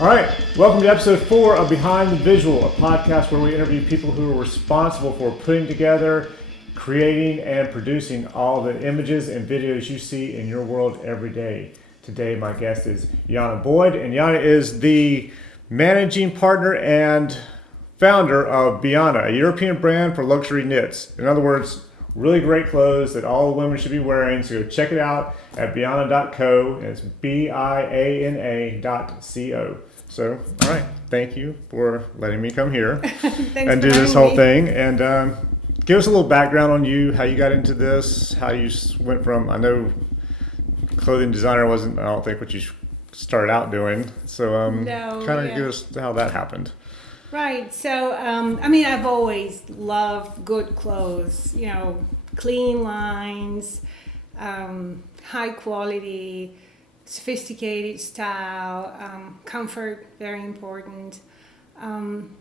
All right, welcome to episode 4 of Behind the Visual, a podcast where we interview people who are responsible for putting together, creating, and producing all the images and videos you see in your world every day. Today, my guest is Iana Boyd, and Iana is the managing partner and founder of Biana, a European brand for luxury knits. In other words, really great clothes that all women should be wearing. So check it out at biana.co, and it's biana.co. So, all right, thank you for letting me come here and do this whole thing. And give us a little background on you, how you got into this, how you went from, I know clothing designer wasn't, I don't think, what you started out doing. So give us how that happened. Right. So, I've always loved good clothes, clean lines, high quality, sophisticated style, comfort, very important. And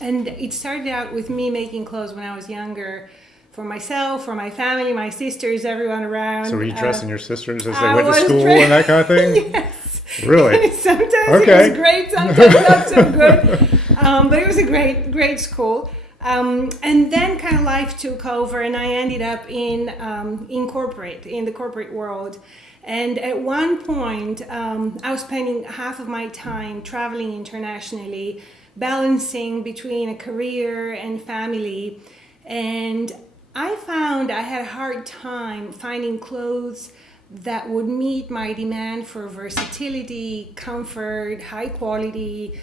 it started out with me making clothes when I was younger for myself, for my family, my sisters, everyone around. So were you dressing your sisters as they went to school and that kind of thing? Yes. Really? Sometimes it was great, sometimes not so good. But it was a great school. And then kind of life took over, and I ended up in the corporate world. And at one point, I was spending half of my time traveling internationally, balancing between a career and family. And I found I had a hard time finding clothes that would meet my demand for versatility, comfort, high quality,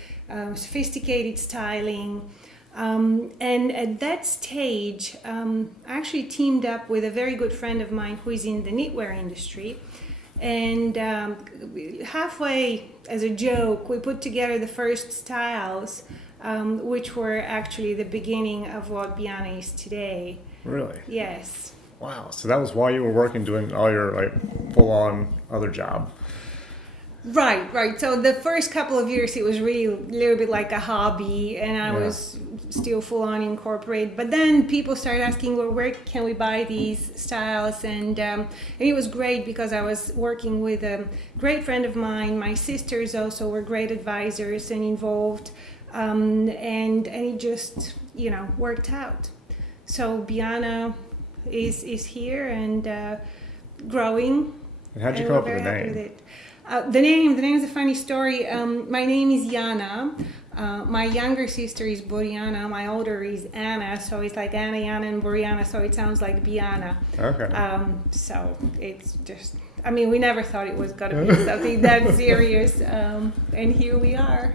sophisticated styling. And at that stage, I actually teamed up with a very good friend of mine who is in the knitwear industry. And halfway, as a joke, we put together the first styles, which were actually the beginning of what Biana is today. Really? Yes. Wow. So that was while you were working, doing all your full-on other job. Right. So the first couple of years, it was really a little bit like a hobby, and I was still full on in corporate. But then people started asking, well, where can we buy these styles? And it was great because I was working with a great friend of mine. My sisters also were great advisors and involved, and it just worked out. So Biana is here and growing. And how'd you come up with the name? The name is a funny story. My name is Iana. My younger sister is Biana. My older is Anna. So it's like Anna, Iana, and Biana. So it sounds like Biana. Okay. So it's just, we never thought it was going to be something that serious. And here we are.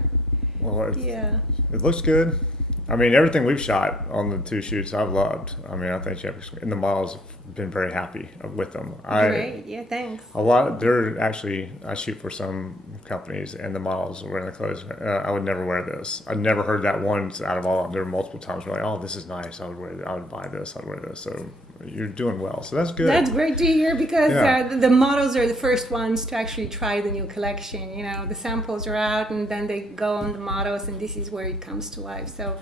Well, it looks good. Everything we've shot on the 2 shoots I've loved. I think and the models have been very happy with them. Great, thanks. I shoot for some companies, and the models are wearing the clothes. I would never wear this. I've never heard that once out of all. There were multiple times where oh, this is nice. I would buy this. I'd wear this. So you're doing well. So that's good. That's great to hear because the models are the first ones to actually try the new collection. The samples are out, and then they go on the models, and this is where it comes to life. So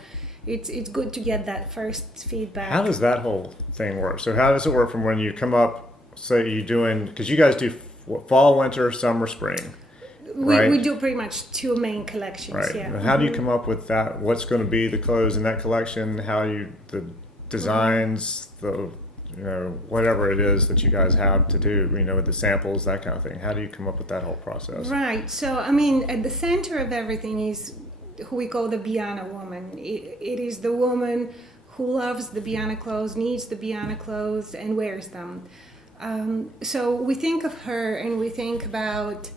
it's good to get that first feedback. How does that whole thing work? So how does it work from when you come up, say you're doing, because you guys do fall, winter, summer, spring, right? We do pretty much 2 main collections. Right. Yeah. How do you come up with that? What's going to be the clothes in that collection? The designs, whatever it is that you guys have to do, with the samples, that kind of thing. How do you come up with that whole process? Right. So, at the center of everything is who we call the Biana woman. It is the woman who loves the Biana clothes, needs the Biana clothes, and wears them. So we think of her and we think about,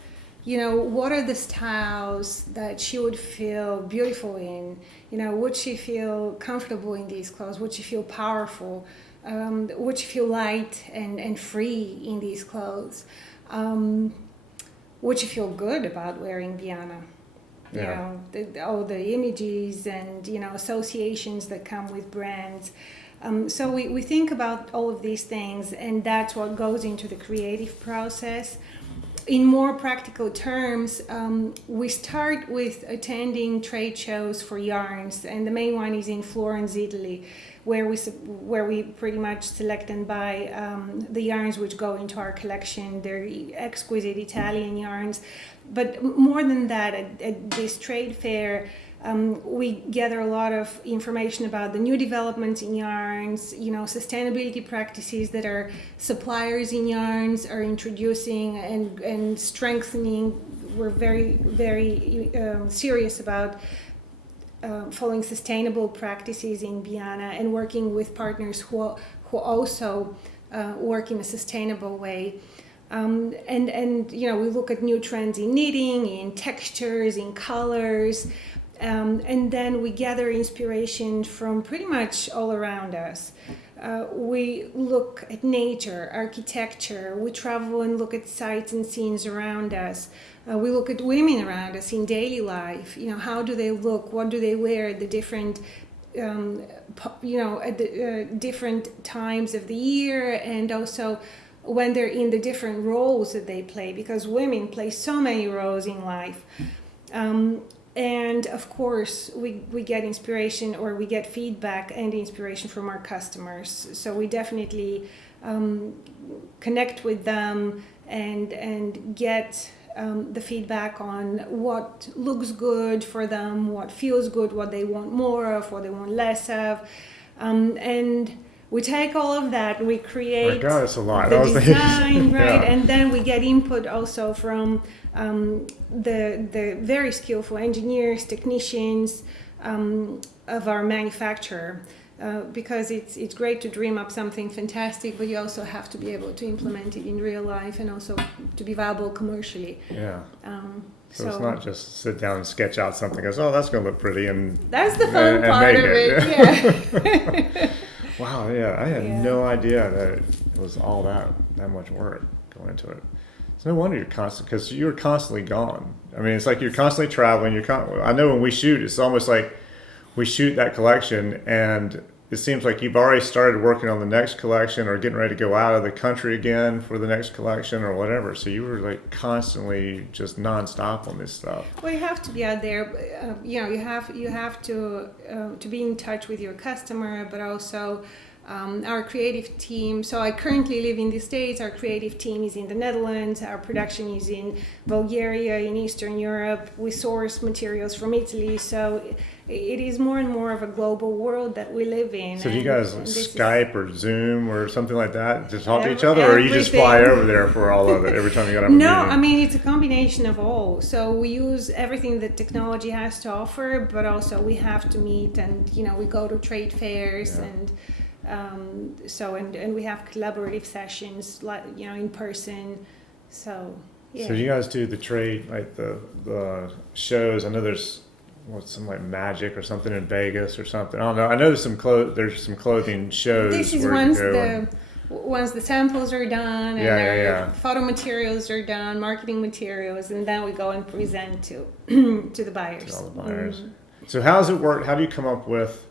what are the styles that she would feel beautiful in? Would she feel comfortable in these clothes? Would she feel powerful? Would she feel light and free in these clothes? Would she feel good about wearing Biana? All the images and associations that come with brands. So we think about all of these things, and that's what goes into the creative process. in more practical terms, we start with attending trade shows for yarns, and the main one is in Florence, Italy, where we pretty much select and buy the yarns which go into our collection. They're exquisite Italian yarns. But more than that, at this trade fair, we gather a lot of information about the new developments in yarns, sustainability practices that our suppliers in yarns are introducing and strengthening. We're very, very serious about following sustainable practices in Biana and working with partners who also work in a sustainable way. And we look at new trends in knitting, in textures, in colors, and then we gather inspiration from pretty much all around us. We look at nature, architecture, we travel and look at sights and scenes around us. We look at women around us in daily life. How do they look? What do they wear at the different at the different times of the year, and also when they're in the different roles that they play, because women play so many roles in life. And of course, we get inspiration, or we get feedback and inspiration from our customers. So we definitely connect with them and get the feedback on what looks good for them, what feels good, what they want more of, what they want less of. And we take all of that, we create my God, it's a lot. the design, right? Yeah. And then we get input also from the very skillful engineers, technicians of our manufacturer. Because it's great to dream up something fantastic, but you also have to be able to implement it in real life and also to be viable commercially. Yeah. So it's not just sit down and sketch out something. Goes, oh, that's going to look pretty, and that's the fun part of it. Yeah. Wow. Yeah, I had no idea that it was all that much work going into it. It's no wonder you're constant, because you're constantly gone. I mean, it's like you're constantly traveling. I know when we shoot, it's almost like we shoot that collection, and it seems like you've already started working on the next collection or getting ready to go out of the country again for the next collection or whatever. So you were like constantly just nonstop on this stuff. Well, you have to be out there. You have to be in touch with your customer, but also our creative team. So I currently live in the States. Our creative team is in the Netherlands. Our production is in Bulgaria, in Eastern Europe. We source materials from Italy. So it is more and more of a global world that we live in. So do you guys Skype or Zoom or something like that to talk to each other, or you just fly over there for all of it every time you got to have a meeting? No, I mean, it's a combination of all. So we use everything that technology has to offer, but also we have to meet, and we go to trade fairs and and we have collaborative sessions, like in person. So yeah. So you guys do the trade, like the shows. I know there's some like magic or something in Vegas or something. I don't know. I know there's some clothing shows. This is once the samples are done and photo materials are done, marketing materials, and then we go and present to the buyers. To all the buyers. So how does it work? How do you come up with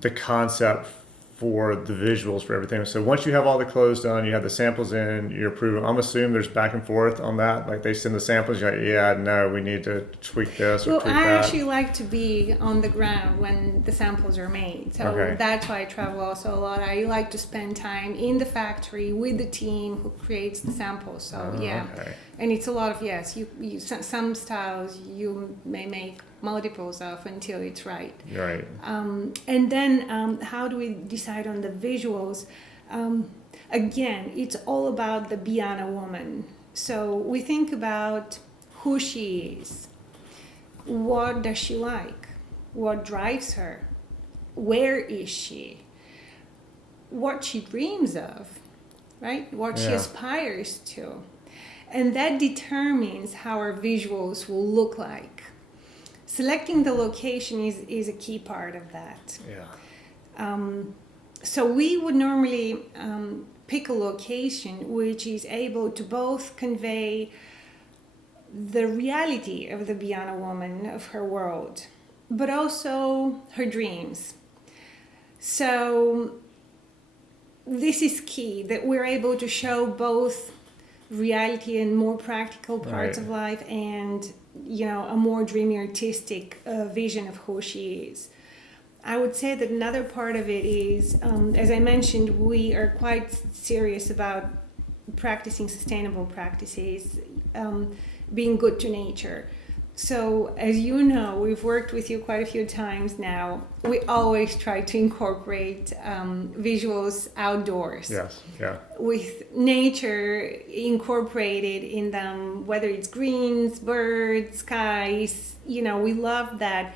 the concept for the visuals for everything? So once you have all the clothes done, you have the samples in, you're approving. I'm assuming there's back and forth on that. Like they send the samples, you're like, no, we need to tweak this or tweak that. I actually like to be on the ground when the samples are made. So that's why I travel also a lot. I like to spend time in the factory with the team who creates the samples. So and it's a lot of you some styles you may make multiples of until it's right. Right. And then how do we decide on the visuals? Again, it's all about the Biana woman. So we think about who she is. What does she like? What drives her? Where is she? What she dreams of, right? What she aspires to. And that determines how our visuals will look like. Selecting the location is a key part of that. Yeah. So we would normally pick a location which is able to both convey the reality of the Biana woman, of her world, but also her dreams. So this is key, that we're able to show both reality and more practical parts Right. of life, and a more dreamy artistic vision of who she is. I would say that another part of it is, as I mentioned, we are quite serious about practicing sustainable practices, being good to nature. So, as you know, we've worked with you quite a few times now. We always try to incorporate visuals outdoors. Yes. Yeah. With nature incorporated in them, whether it's greens, birds, skies, we love that.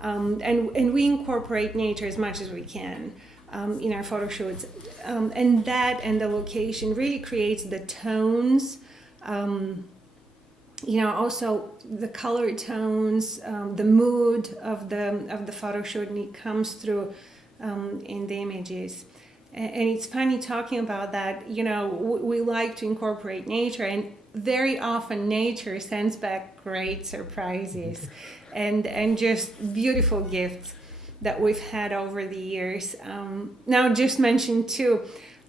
And we incorporate nature as much as we can in our photo shoots. And that and the location really creates the tones, also the color tones, the mood of the photo shoot, and it comes through in the images. And it's funny talking about that. We like to incorporate nature, and very often nature sends back great surprises and just beautiful gifts that we've had over the years. Now, just mentioned two.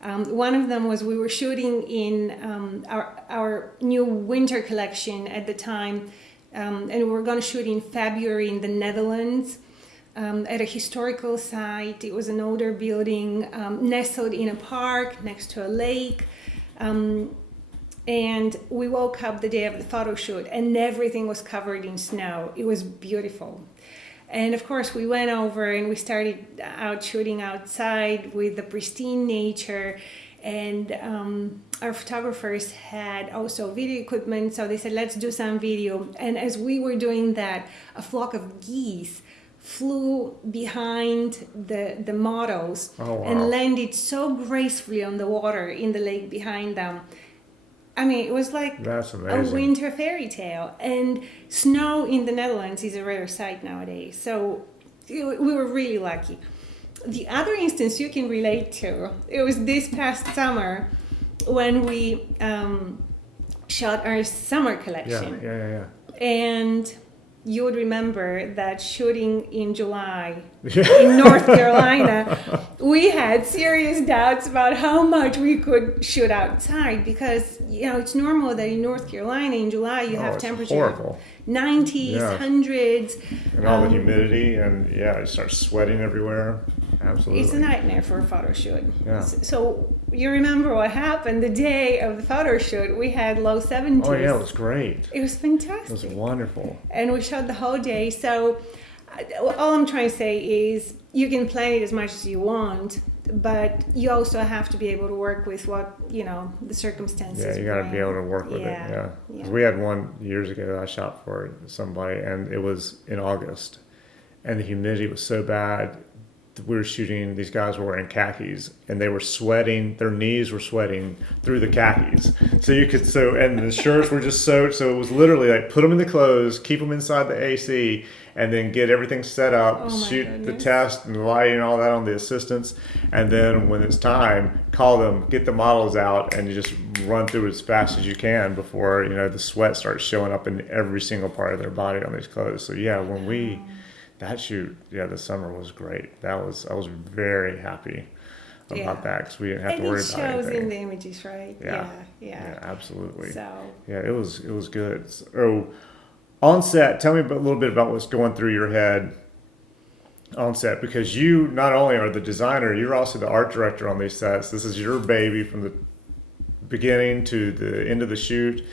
One of them was we were shooting in our new winter collection at the time, and we were going to shoot in February in the Netherlands. At a historical site. It was an older building nestled in a park next to a lake. And we woke up the day of the photo shoot and everything was covered in snow. It was beautiful. And of course, we went over and we started out shooting outside with the pristine nature. And our photographers had also video equipment. So they said, let's do some video. And as we were doing that, a flock of geese flew behind the models. Oh, wow. And landed so gracefully on the water in the lake behind them. I mean, it was like That's a amazing. winter fairy tale. And snow in the Netherlands is a rare sight nowadays. So we were really lucky. The other instance you can relate to, it was this past summer when we shot our summer collection. Yeah. And you would remember that shooting in July Yeah. in North Carolina, we had serious doubts about how much we could shoot outside because, it's normal that in North Carolina in July you have it's temperature horrible. 90s, Yeah. 100s. And all the humidity, and you start sweating everywhere. Absolutely. It's a nightmare for a photo shoot. Yeah. So you remember what happened the day of the photo shoot? We had low 70s. Oh yeah, it was great. It was It fantastic. was wonderful. And we shot the whole day. So all I'm trying to say is you can plan it as much as you want, but you also have to be able to work with what, the circumstances. Yeah, you got to be bring. able to work with it. Yeah. 'Cause we had one years ago that I shot for somebody, and it was in August, and the humidity was so bad. We were shooting, these guys were wearing khakis and they were sweating, their knees were sweating through the khakis. And the shirts were just soaked. So it was literally like put them in the clothes, keep them inside the AC, and then get everything set up, Oh my shoot the goodness. test and the lighting and all that on the assistants. And then when it's time, call them, get the models out, and you just run through as fast as you can before, the sweat starts showing up in every single part of their body on these clothes. So yeah, when that shoot, this summer was great. I was very happy about that because we didn't have to worry And about it shows anything. in the images, right? Yeah. Yeah. Absolutely. So Yeah, it was good. So, on set, tell me a little bit about what's going through your head on set, because you not only are the designer, you're also the art director on these sets. This is your baby from the beginning to the end of the shoot.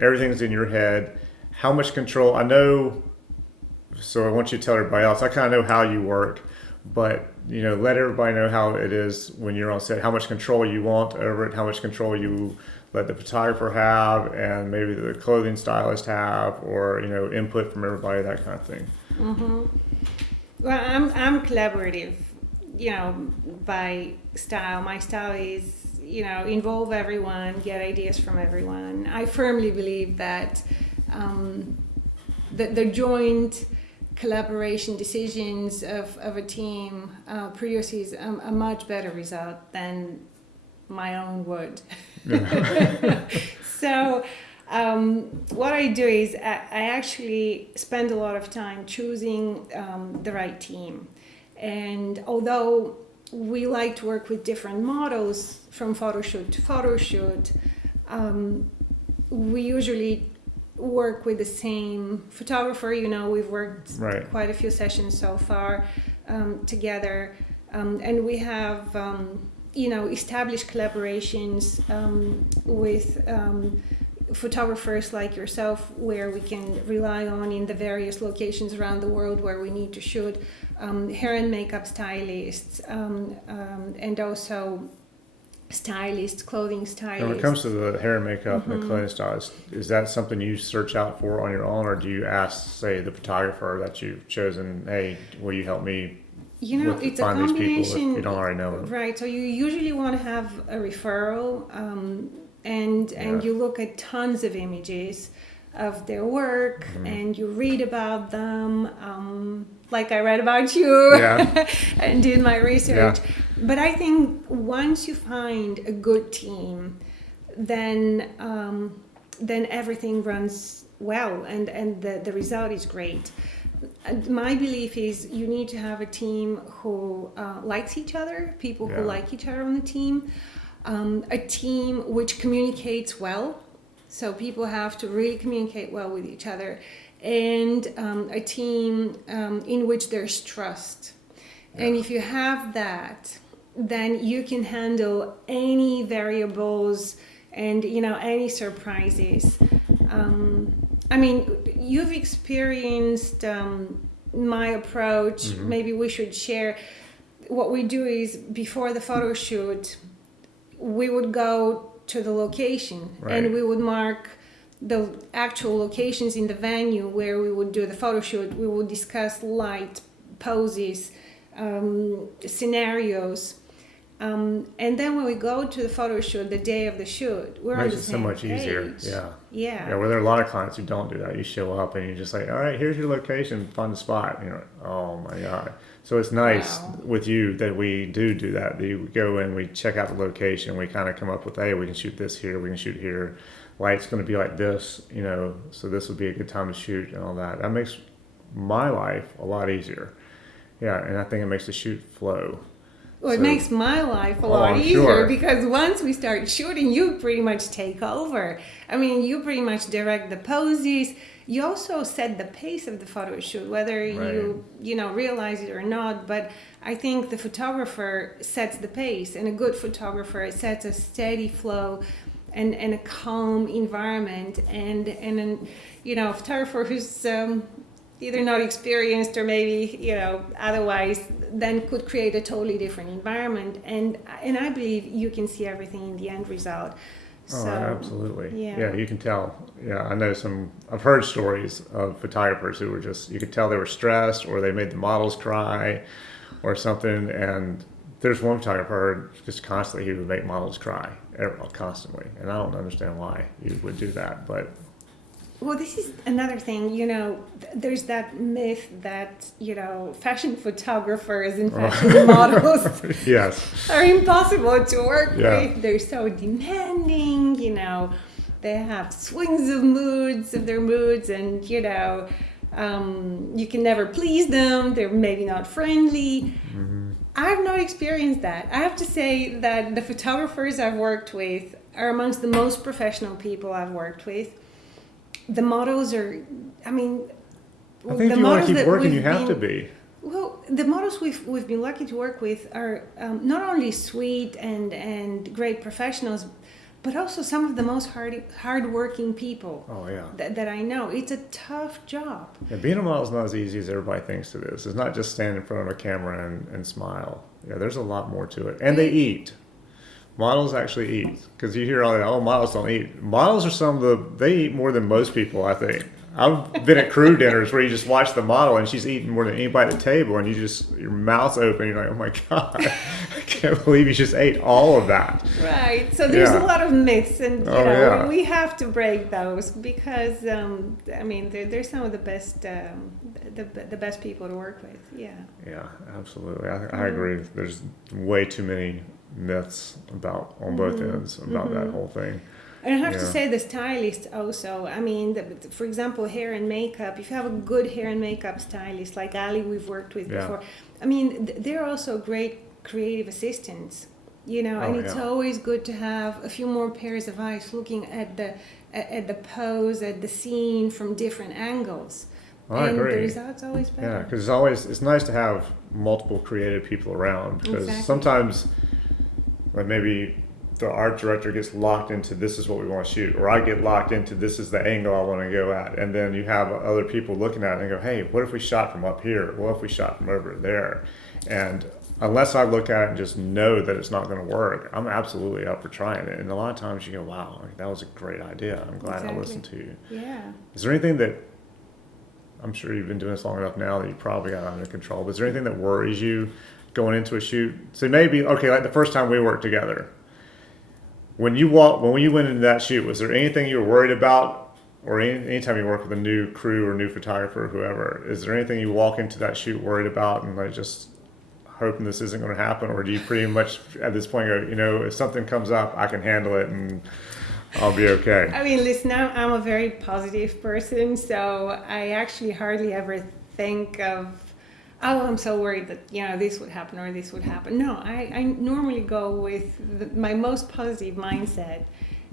Everything's in your head. How much control? I know. So I want you to tell everybody else. I kind of know how you work, but let everybody know how it is when you're on set. How much control you want over it. How much control you let the photographer have, and maybe the clothing stylist have, or input from everybody, that kind of thing. Mm-hmm. Well, I'm collaborative, by style. My style is, involve everyone, get ideas from everyone. I firmly believe that the joint collaboration decisions of a team produces a much better result than my own would. So what I do is I actually spend a lot of time choosing the right team. And although we like to work with different models from photo shoot to photo shoot, we usually work with the same photographer. We've worked Right. quite a few sessions so far together, and we have established collaborations with photographers like yourself, where we can rely on in the various locations around the world where we need to shoot, hair and makeup stylists, and also stylists, clothing stylists. And when it comes to the hair and makeup and the clothing stylist, is that something you search out for on your own, or do you ask, say, the photographer that you've chosen, hey, will you help me It's a find these people combination. if you don't already know them? Right. So you usually want to have a referral, and you look at tons of images of their work, and you read about them, like I read about you and did my research. Yeah. But I think once you find a good team, then everything runs well, and the result is great. My belief is you need to have a team who likes each other, people who like each other on the team, a team which communicates well. So people have to really communicate well with each other, and a team in which there's trust. Yeah. And if you have that, then you can handle any variables and any surprises. You've experienced my approach. Maybe we should share. What we do is, before the photo shoot, we would go to the location, and we would mark the actual locations in the venue where we would do the photo shoot. We would discuss light, poses, scenarios. And then when we go to the photo shoot, the day of the shoot, we're on the same Makes it so much easier. page. Yeah. Where there are a lot of clients who don't do that. You show up and you're just like, all right, here's your location, find the spot. And you're like, oh my God. So it's nice with you that we do that. You go in, we check out the location, we kind of come up with, hey, we can shoot this here, we can shoot here. Light's going to be like this, so this would be a good time to shoot and all that. That makes my life a lot easier. Yeah, and I think it makes the shoot flow. Well, it makes my life a lot easier because once we start shooting, you pretty much take over. You pretty much direct the poses. You also set the pace of the photo shoot, whether you realize it or not. But I think the photographer sets the pace, and a good photographer sets a steady flow and a calm environment. And a photographer who's either not experienced or maybe otherwise, then could create a totally different environment. And I believe you can see everything in the end result. Oh, absolutely. Yeah, you can tell. Yeah, I know I've heard stories of photographers who were you could tell they were stressed, or they made the models cry or something. And there's one photographer just constantly, he would make models cry constantly. And I don't understand why you would do that, but. Well, this is another thing, there's that myth that, fashion photographers and fashion models are impossible to work with. They're so demanding, they have swings of their moods, and, you can never please them. They're maybe not friendly. I've not experienced that. I have to say that the photographers I've worked with are amongst the most professional people I've worked with. The models are, I think if you want to keep working, you have to be. Well, the models we've been lucky to work with are not only sweet and great professionals, but also some of the most hard-working people. Oh, yeah. That I know. It's a tough job. Yeah, being a model is not as easy as everybody thinks it is. It's not just stand in front of a camera and smile. Yeah, there's a lot more to it. And they eat. Models actually eat, because you hear all that, models don't eat. Models are they eat more than most people, I think. I've been at crew dinners where you just watch the model and she's eating more than anybody at the table, and your mouth's open, you're like, oh my God, I can't believe you just ate all of that. Right, so there's a lot of myths, and we have to break those, because they're some of the best the best people to work with. Yeah, absolutely. I agree. There's way too many myths on both ends about that whole thing. And I have to say, the stylists also. For example, hair and makeup. If you have a good hair and makeup stylist like Ali, we've worked with before. They're also great creative assistants. and it's yeah. always good to have a few more pairs of eyes looking at the pose, at the scene from different angles. I And agree. the result's always better. Yeah, because it's nice to have multiple creative people around, because Exactly. sometimes, like, maybe the art director gets locked into this is what we want to shoot, or I get locked into this is the angle I want to go at, and then you have other people looking at it and go, hey, what if we shot from up here? What if we shot from over there? And unless I look at it and just know that it's not going to work, I'm absolutely up for trying it. And a lot of times you go, wow, that was a great idea. I'm glad I listened to you. Yeah. Is there anything that, I'm sure you've been doing this long enough now that you probably got it under control, but is there anything that worries you going into a shoot? So maybe, okay, like the first time we worked together, when you went into that shoot, was there anything you were worried about? Or anytime you work with a new crew or new photographer or whoever, is there anything you walk into that shoot worried about and like just hoping this isn't going to happen? Or do you pretty much at this point go, if something comes up, I can handle it and I'll be okay? I mean, listen, I'm a very positive person, so I actually hardly ever think of, oh, I'm so worried that, this would happen or this would happen. No, I normally go with my most positive mindset,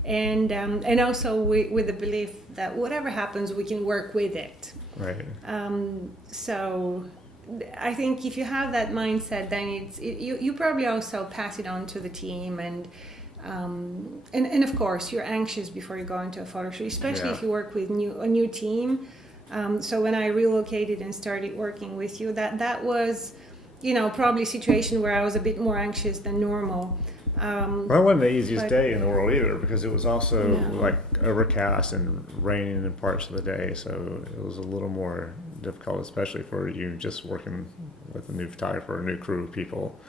and also with the belief that whatever happens, we can work with it. Right. So I think if you have that mindset, then you probably also pass it on to the team, and of course you're anxious before you go into a photo shoot, especially if you work with a new team. So when I relocated and started working with you, that was, probably a situation where I was a bit more anxious than normal. Well, that wasn't the easiest day in the world either, because it was also like overcast and raining in parts of the day, so it was a little more difficult, especially for you just working with a new photographer, a new crew of people,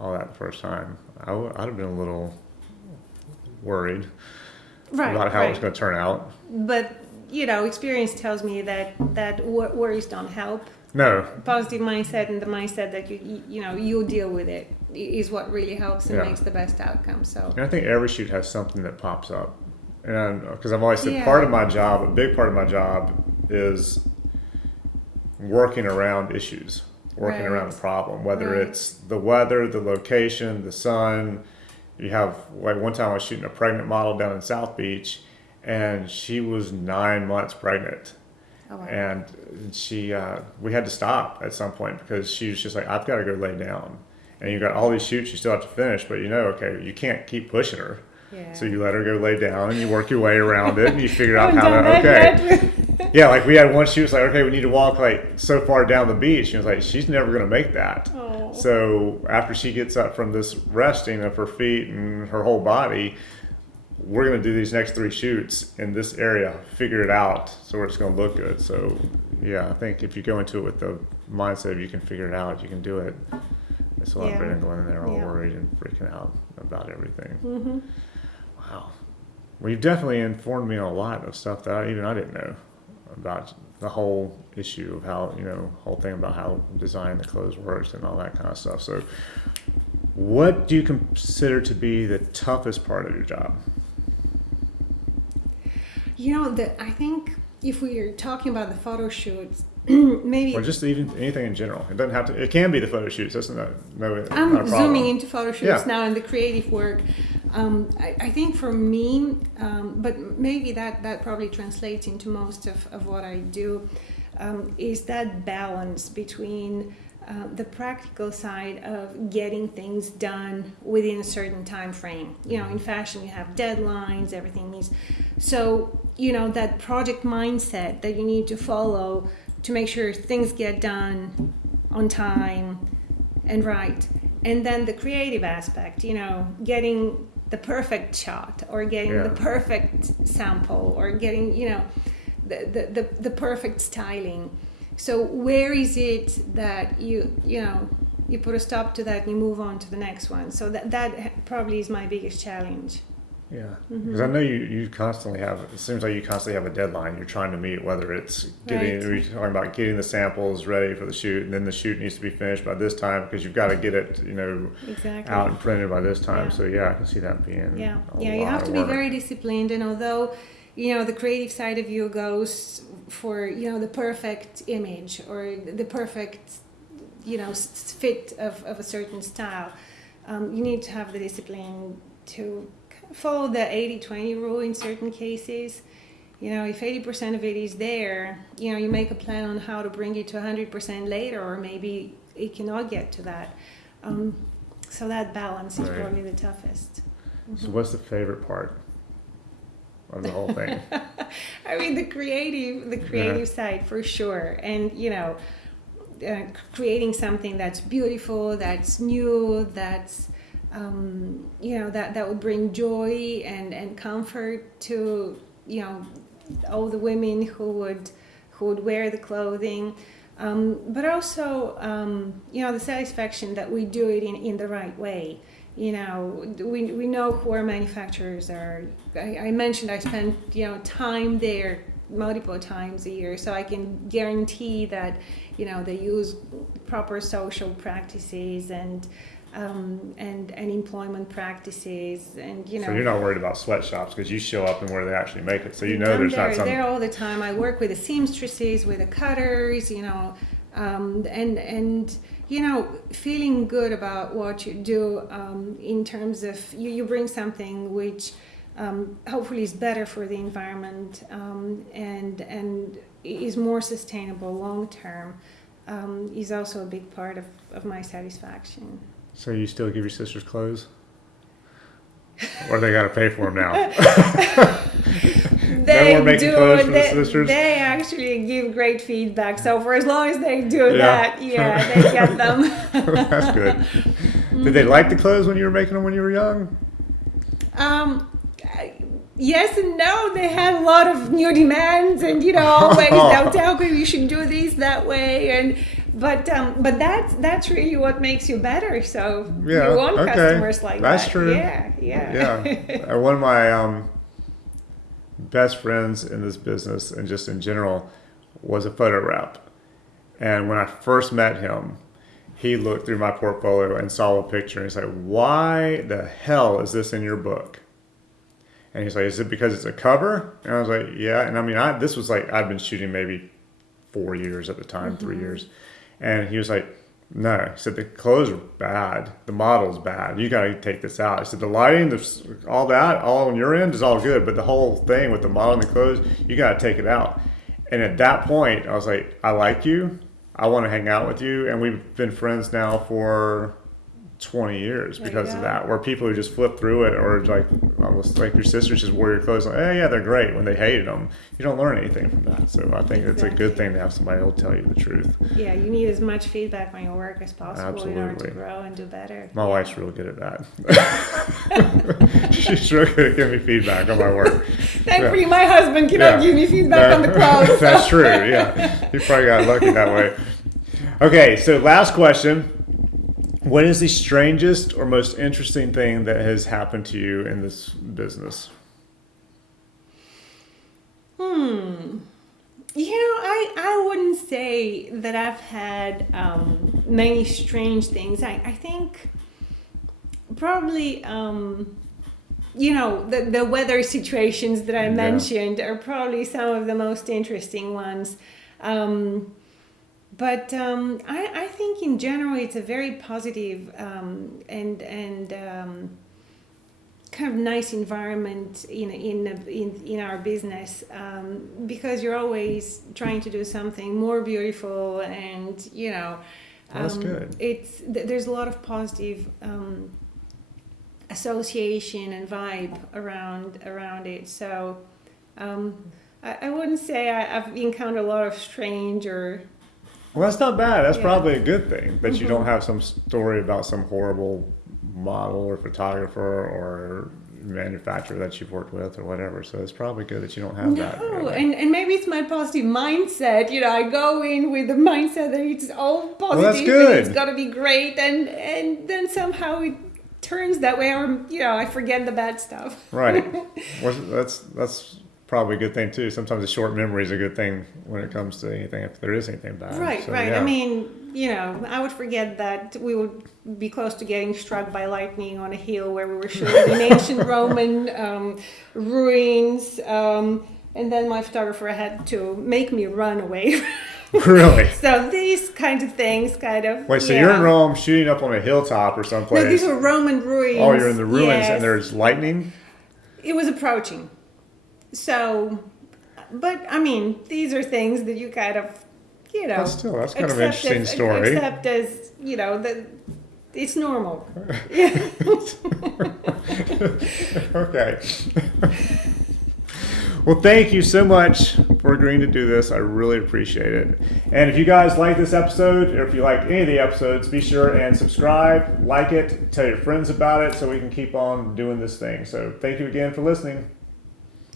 all that the first time. I'd have been a little worried about how it was going to turn out. But experience tells me that worries don't help. No. Positive mindset and the mindset that you'll deal with it is what really helps and makes the best outcome. So. And I think every shoot has something that pops up, and because I've always said part of my job, a big part of my job, is working around issues, working around the problem, whether it's the weather, the location, the sun. You have, like, one time I was shooting a pregnant model down in South Beach, and she was 9 months pregnant. Oh, wow. And we had to stop at some point because she was just like, I've got to go lay down. And you got all these shoots you still have to finish, but okay, you can't keep pushing her. Yeah. So you let her go lay down and you work your way around it and you figure out how to, yeah, like we had one shoot, was like, okay, we need to walk like so far down the beach. She was like, she's never going to make that. Oh. So after she gets up from this resting of her feet and her whole body, we're going to do these next 3 shoots in this area, figure it out, so it's going to look good. So, yeah, I think if you go into it with the mindset of you can figure it out, you can do it, it's a lot better than going in there all worried and freaking out about everything. Mm-hmm. Wow. Well, you've definitely informed me on a lot of stuff that I didn't know about the whole issue of how, whole thing about how design the clothes works and all that kind of stuff. So, what do you consider to be the toughest part of your job? I think if we are talking about the photo shoots, maybe... Or just even anything in general. It doesn't have to... It can be the photo shoots. That's not a I'm problem. zooming into photo shoots now in the creative work. I think for me, but maybe that probably translates into most of what I do, is that balance between... the practical side of getting things done within a certain time frame. In fashion, you have deadlines, everything needs. So, that project mindset that you need to follow to make sure things get done on time and right. And then the creative aspect, getting the perfect shot or getting the perfect sample or getting, the perfect styling. So where is it that you put a stop to that and you move on to the next one? So that probably is my biggest challenge. Yeah, because I know you constantly have, it seems like you constantly have a deadline you're trying to meet, whether it's we're talking about getting the samples ready for the shoot, and then the shoot needs to be finished by this time because you've got to get it, out and printed by this time. So I can see that being you have to be very disciplined, and although the creative side of you goes for the perfect image or the perfect fit of a certain style, you need to have the discipline to follow the 80-20 rule in certain cases. If 80% of it is there, you make a plan on how to bring it to 100% later, or maybe it cannot get to that. So that balance is probably the toughest. So what's the favorite part of the whole thing? I mean, the creative side for sure. And, creating something that's beautiful, that's new, that's, that would bring joy and comfort to, all the women who would wear the clothing. But also, the satisfaction that we do it in the right way. We know who our manufacturers are. I mentioned I spend, time there multiple times a year, so I can guarantee that, they use proper social practices and employment practices, and So you're not worried about sweatshops because you show up and where they actually make it, so there's not some. There all the time. I work with the seamstresses, with the cutters, and feeling good about what you do in terms of you bring something which hopefully is better for the environment and is more sustainable long term, is also a big part of my satisfaction. So you still give your sisters clothes? Or they got to pay for them now? They no more making clothes for the sisters? They actually give great feedback. So for as long as they do that, they get them. That's good. Did they like the clothes when you were making them when you were young? Yes and no. They had a lot of new demands, and always they'll tell me you should do these that way, but that's really what makes you better. So you want customers like that's that. True. Yeah. One of my best friends in this business and just in general was a photo rep, and when I first met him, he looked through my portfolio and saw a picture, and he's like, "Why the hell is this in your book?" And he's like, "Is it because it's a cover?" And I was like, "Yeah." And I mean, this was like, I'd been shooting maybe 4 years at the time, 3 years. And he was like, "No." He said, "The clothes are bad. The model's bad. You got to take this out." I said, "The lighting, all on your end is all good. But the whole thing with the model and the clothes, you got to take it out." And at that point, I was like, "I like you. I want to hang out with you." And we've been friends now for 20 years because of that, where people who just flip through it, or like almost like your sisters just wore your clothes like, "Oh yeah, they're great," when they hated them. You don't learn anything from that. So I think it's a good thing to have somebody who'll tell you the truth. Yeah, you need as much feedback on your work as possible. Absolutely. In order to grow and do better. My wife's real good at that. She's real good at giving me feedback on my work. Thankfully, my husband cannot give me feedback on the clothes. That's true, yeah. You probably got lucky that way. Okay, so last question. What is the strangest or most interesting thing that has happened to you in this business? I wouldn't say that I've had many strange things. I think probably, the weather situations that I mentioned are probably some of the most interesting ones. But I think in general it's a very positive and kind of nice environment in our business, because you're always trying to do something more beautiful, and That's good. There's a lot of positive association and vibe around it. So I wouldn't say I've encountered a lot of strange or. Well, that's not bad. That's probably a good thing that you don't have some story about some horrible model or photographer or manufacturer that you've worked with or whatever. So it's probably good that you don't have that. No, and maybe it's my positive mindset. I go in with the mindset that it's all positive. Well, that's good. And it's got to be great, and then somehow it turns that way, or I forget the bad stuff. Right. Well, that's probably a good thing too. Sometimes a short memory is a good thing when it comes to anything, if there is anything bad. Right. Yeah. I mean, I would forget that we would be close to getting struck by lightning on a hill where we were shooting in ancient Roman ruins, and then my photographer had to make me run away Really? So these kinds of things kind of. Wait, so you're in Rome shooting up on a hilltop or someplace? No, these were Roman ruins. Oh, you're in the ruins yes. and there's lightning? It was approaching. So, but I mean, these are things that you kind of, But still, that's kind of an interesting story. Accept as, that it's normal. Okay. Well, thank you so much for agreeing to do this. I really appreciate it. And if you guys like this episode, or if you like any of the episodes, be sure and subscribe, like it, tell your friends about it so we can keep on doing this thing. So thank you again for listening.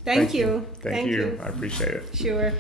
Thank you. Thank you. I appreciate it. Sure.